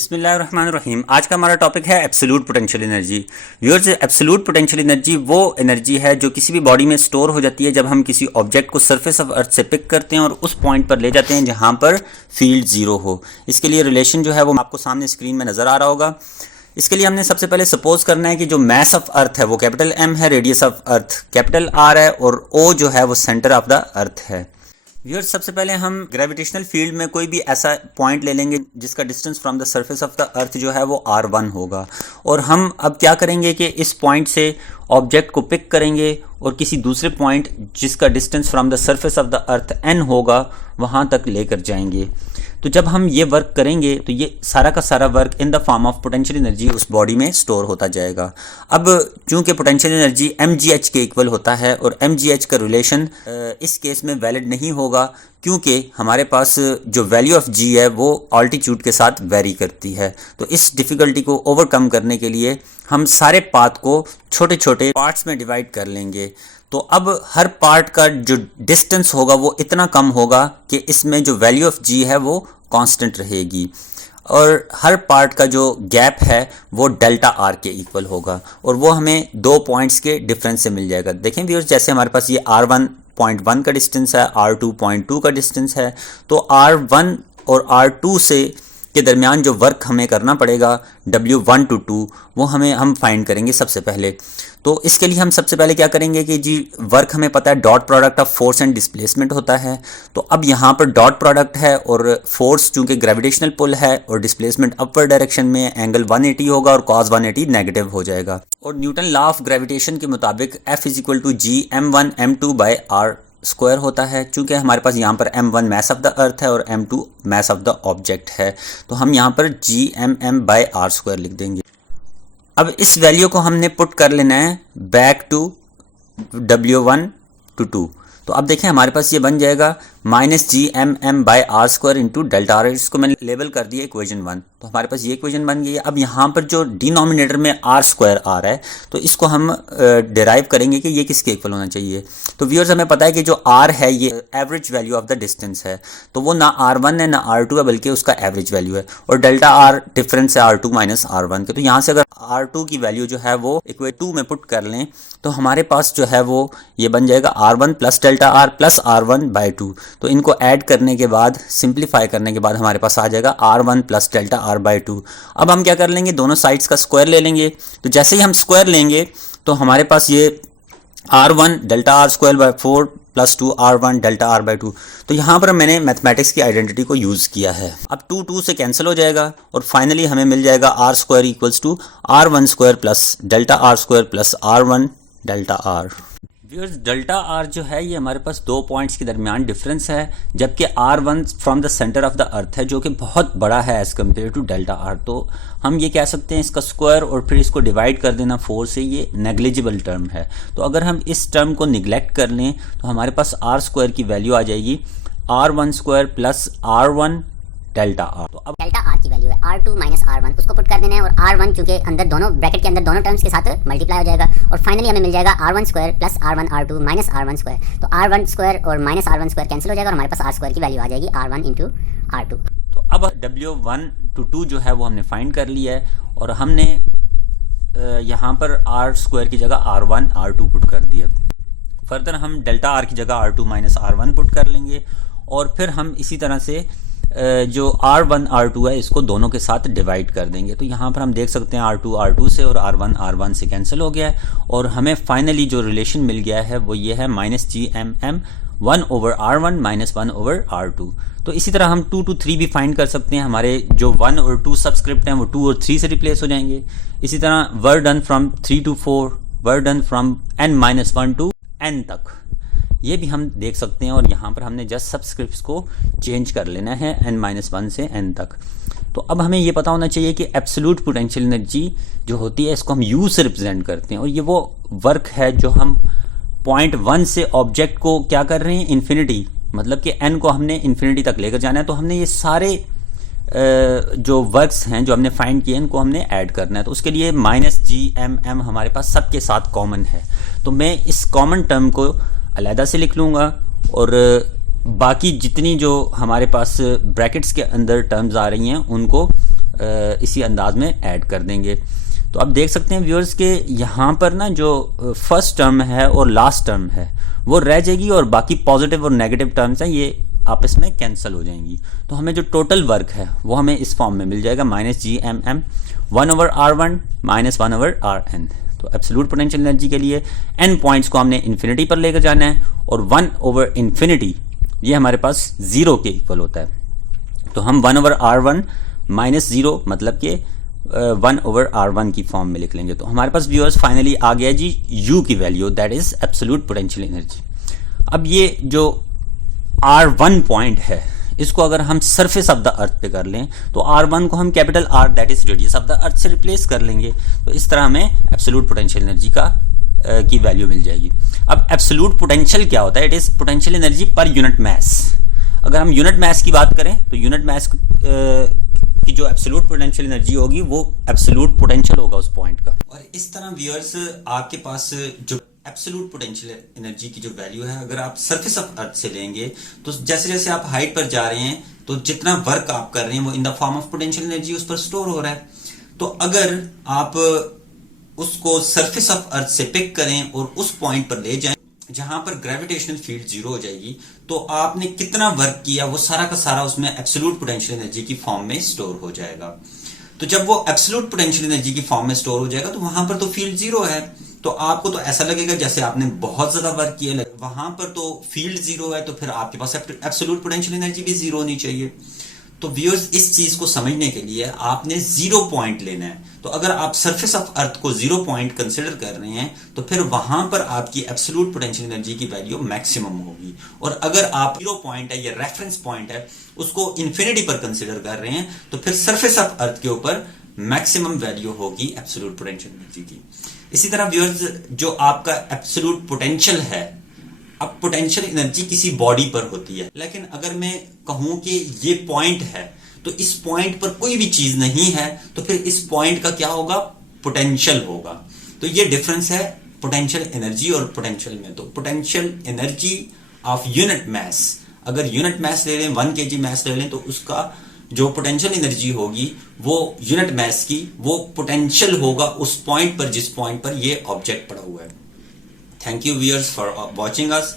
बिस्मिल्लाहिर्रहमानिर्रहीम। आज का हमारा टॉपिक है absolute potential energy. Viewers, absolute potential energy वो एनर्जी है जो किसी भी बॉडी में स्टोर हो जाती है जब हम किसी ऑब्जेक्ट को सरफेस ऑफ अर्थ से पिक करते हैं और उस पॉइंट पर ले जाते हैं जहां पर फील्ड जीरो हो। इसके लिए रिलेशन जो है वो आपको सामने स्क्रीन में नज़र आ रहा होगा। इसके लिए हमने सबसे पहले सपोज करना है कि जो मैस ऑफ अर्थ है वो कैपिटल एम है, radius of earth capital R है और ओ जो है वो सेंटर ऑफ द अर्थ है। व्यूअर्स, सबसे पहले हम ग्रेविटेशनल फील्ड में कोई भी ऐसा पॉइंट ले लेंगे जिसका distance from the surface of the अर्थ जो है वो r1 होगा और हम अब क्या करेंगे कि इस पॉइंट से ऑब्जेक्ट को पिक करेंगे और किसी दूसरे पॉइंट जिसका distance from the surface of the earth n होगा वहाँ तक लेकर जाएंगे। तो जब हम ये वर्क करेंगे तो ये सारा का सारा work in the form of potential energy उस बॉडी में स्टोर होता जाएगा। अब चूंकि पोटेंशियल एनर्जी mgh के इक्वल होता है और mgh का रिलेशन इस केस में वैलिड नहीं होगा क्योंकि हमारे पास जो वैल्यू ऑफ g है वो ऑल्टीट्यूड के साथ वेरी करती है। तो इस डिफ़िकल्टी को ओवरकम करने के लिए हम सारे पाथ को छोटे छोटे पार्ट्स में डिवाइड कर लेंगे। तो अब हर पार्ट का जो डिस्टेंस होगा वो इतना कम होगा कि इसमें जो वैल्यू ऑफ g है वो कांस्टेंट रहेगी और हर पार्ट का जो गैप है वो डेल्टा आर के इक्वल होगा और वो हमें दो पॉइंट्स के डिफरेंस से मिल जाएगा। देखें व्यूअर्स, जैसे हमारे पास ये r1.1 का डिस्टेंस है, r2.2 का डिस्टेंस है, तो r1 और r2 से के दरमियान जो वर्क हमें करना पड़ेगा W1 to 2 वो हम फाइंड करेंगे सबसे पहले। तो इसके लिए हम सबसे पहले क्या करेंगे कि जी वर्क हमें पता है dot product of force and displacement होता है। तो अब यहाँ पर डॉट प्रोडक्ट है और फोर्स चूँकि ग्रेविटेशनल पुल है और डिस्प्लेसमेंट अपवर्ड डायरेक्शन में एंगल 180 होगा और cos 180 नेगेटिव हो जाएगा। और न्यूटन लॉ ऑफ ग्रेविटेशन के मुताबिक F = g m1 m2 by r square होता है। चूँकि हमारे पास यहाँ पर m1 mass of the earth है और m2 mass of the object है तो हम यहाँ पर gmm by r स्क्वायर लिख देंगे। अब इस वैल्यू को हमने पुट कर लेना है बैक टू W1 to 2। तो अब देखें हमारे पास ये बन जाएगा -gmm by r square into delta R. इसको मैंने लेबल कर दिया इक्वेशन 1। तो हमारे पास ये इक्वेशन बन गई है। अब यहाँ पर जो डिनोमिनेटर में r स्क्वायर आ रहा है तो इसको हम डिराइव करेंगे कि ये किसके इक्वल होना चाहिए। तो व्यूअर्स, हमें पता है कि जो r है ये average value of the distance है, तो वो ना r1 है ना r2 है बल्कि उसका एवरेज वैल्यू है और डेल्टा r डिफरेंस है r2 माइनस r1 के। तो यहाँ से अगर r2 की वैल्यू जो है वो इक्वेशन 2 में पुट कर लें तो हमारे पास जो है वो ये बन जाएगा r1 plus delta r plus r1/2। तो इनको ऐड करने के बाद सिंप्लीफाई करने के बाद हमारे पास आ जाएगा r1 प्लस डेल्टा r/2। अब हम क्या कर लेंगे, दोनों साइड्स का स्क्वायर ले लेंगे। तो जैसे ही हम स्क्वायर लेंगे तो हमारे पास ये r1 delta r square by 4 plus 2 r1 delta r/2। तो यहाँ पर मैंने मैथमेटिक्स की आइडेंटिटी को यूज़ किया है। अब 2 से कैंसिल हो जाएगा और फाइनली हमें मिल जाएगा r square equals to r1 square plus delta r square plus r1 delta r। Viewers, delta R जो है ये हमारे पास दो पॉइंट्स के दरमियान डिफरेंस है जबकि r1 from the centre of the earth है जो कि बहुत बड़ा है as compare to delta R. तो हम ये कह सकते हैं इसका स्क्वायर और फिर इसको डिवाइड कर देना 4 से, ये नेग्लिजिबल टर्म है। तो अगर हम इस टर्म को निगलेक्ट कर लें तो हमारे पास r स्क्वायर की वैल्यू आ जाएगी r1 square plus r1 delta R. तो अब डेल्टा आर की वैल्यू है r2 माइनस r1, उसको पुट कर देना है और r1 चूंकि अंदर दोनों ब्रैकेट के अंदर दोनों टर्म्स के साथ मल्टीप्लाई हो जाएगा और फाइनली हमें मिल जाएगा r1 square plus r1 r2 minus r1 square. तो r1 स्क्वायर और माइनस r1 स्क्वायर कैंसिल हो जाएगा और हमारे पास r स्क्वायर की वैल्यू आ जाएगी r1 इंटू r2। तो अब W1 to 2 जो है वो हमने फाइंड कर लिया है और हमने यहाँ पर r स्क्वायर की जगह r1 r2 पुट कर दिया। फर्दर हम डेल्टा r की जगह r2 माइनस r1 पुट कर लेंगे और फिर हम इसी तरह से जो r1 r2 है इसको दोनों के साथ डिवाइड कर देंगे। तो यहाँ पर हम देख सकते हैं r2 r2 से और r1 r1 से कैंसिल हो गया है और हमें फाइनली जो रिलेशन मिल गया है वो ये है -gmm 1/r1 माइनस 1/r2। तो इसी तरह हम 2 to 3 भी फाइंड कर सकते हैं। हमारे जो 1 और 2 सबस्क्रिप्ट हैं वो 2 और 3 से रिप्लेस हो जाएंगे। इसी तरह work done from 3 to 4, work done from n-1 to n तक, ये भी हम देख सकते हैं और यहाँ पर हमने जस्ट सबस्क्रिप्ट्स को चेंज कर लेना है n-1 से n तक। तो अब हमें ये पता होना चाहिए कि एब्सोल्यूट पोटेंशियल एनर्जी जो होती है इसको हम U से रिप्रेजेंट करते हैं और ये वो वर्क है जो हम पॉइंट 1 से ऑब्जेक्ट को क्या कर रहे हैं, इन्फिनिटी, मतलब कि n को हमने इन्फिनिटी तक लेकर जाना है। तो हमने ये सारे जो वर्क्स हैं जो हमने फाइंड किए इनको हमने ऐड करना है। तो उसके लिए -gmm हमारे पास सबके साथ कॉमन है। तो मैं इस कॉमन टर्म को अलहदा से लिख लूँगा और बाकी जितनी जो हमारे पास ब्रैकेट्स के अंदर टर्म्स आ रही हैं उनको इसी अंदाज में ऐड कर देंगे। तो आप देख सकते हैं व्यूअर्स के यहाँ पर ना जो फर्स्ट टर्म है और लास्ट टर्म है वो रह जाएगी और बाकी पॉजिटिव और नेगेटिव टर्म्स हैं ये आपस में कैंसिल हो जाएंगी। तो हमें जो टोटल वर्क है वो हमें इस फॉर्म में मिल जाएगा -GMM 1/R1 -1/Rn। तो एब्सोल्यूट पोटेंशियल एनर्जी के लिए n पॉइंट्स को हमने इन्फिनिटी पर लेकर जाना है और 1/∞ ये हमारे पास 0 के इक्वल होता है। तो हम 1/R1 -0 मतलब कि 1/R1 की फॉर्म में लिख लेंगे। तो हमारे पास व्यूअर्स फाइनली आ गया जी U की value, that is absolute potential energy. अब ये जो R1 पॉइंट है इसको अगर हम सरफेस ऑफ द अर्थ पे कर लें तो R1 को हम capital R that is radius of the अर्थ से रिप्लेस कर लेंगे। तो इस तरह हमें एब्सोल्यूट पोटेंशियल एनर्जी की वैल्यू मिल जाएगी। अब एब्सोल्यूट पोटेंशियल क्या होता है? It is potential energy per unit mass. अगर हम यूनिट मास की बात करें तो यूनिट मास की जो एब्सोल्यूट पोटेंशियल एनर्जी होगी वो एब्सोल्यूट पोटेंशियल होगा उस पॉइंट का। और इस तरह व्यूअर्स आपके पास जो एब्सोल्यूट पोटेंशियल एनर्जी की जो वैल्यू है अगर आप सरफेस ऑफ अर्थ से लेंगे तो जैसे जैसे आप हाइट पर जा रहे हैं तो जितना वर्क आप कर रहे हैं वो in the form of potential energy उस पर स्टोर हो रहा है। तो अगर आप उसको सरफेस ऑफ अर्थ से पिक करें और उस पॉइंट पर ले जाएं जहां पर ग्रेविटेशनल फील्ड जीरो हो जाएगी तो आपने कितना वर्क किया वो सारा का सारा उसमें एब्सोल्यूट पोटेंशियल एनर्जी की फॉर्म में स्टोर हो जाएगा। तो जब वो एब्सोल्यूट पोटेंशियल एनर्जी की फॉर्म में स्टोर हो जाएगा तो वहां पर तो फील्ड जीरो है, तो आपको तो ऐसा लगेगा जैसे आपने बहुत ज्यादा वर्क किया। वहां पर तो फील्ड जीरो है तो फिर आपके पास एब्सोल्यूट पोटेंशियल एनर्जी भी जीरो होनी चाहिए। तो व्यूअर्स इस चीज को समझने के लिए आपने 0 पॉइंट लेना है। तो अगर आप सरफेस ऑफ अर्थ को 0 पॉइंट कंसिडर कर रहे हैं तो फिर वहां पर आपकी एब्सोल्यूट पोटेंशियल एनर्जी की वैल्यू मैक्सिमम होगी। और अगर आप 0 पॉइंट है या रेफरेंस पॉइंट है उसको इन्फिनिटी पर कंसिडर कर रहे हैं तो फिर सरफेस ऑफ अर्थ के ऊपर मैक्सिमम वैल्यू होगी एब्सोल्यूट पोटेंशियल एनर्जी की। इसी तरह व्यूअर्स जो आपका एब्सोल्यूट पोटेंशियल है, अब पोटेंशियल एनर्जी किसी बॉडी पर होती है, लेकिन अगर मैं कहूं कि ये पॉइंट है तो इस पॉइंट पर कोई भी चीज नहीं है तो फिर इस पॉइंट का क्या होगा? पोटेंशियल होगा। तो ये डिफरेंस है पोटेंशियल एनर्जी और पोटेंशियल में। तो potential energy of unit mass, अगर यूनिट मास ले लें 1 kg मास ले लें तो उसका जो पोटेंशियल एनर्जी होगी वो यूनिट मास की वो पोटेंशियल होगा उस पॉइंट पर जिस पॉइंट पर ये ऑब्जेक्ट पड़ा हुआ है। Thank you viewers for watching us.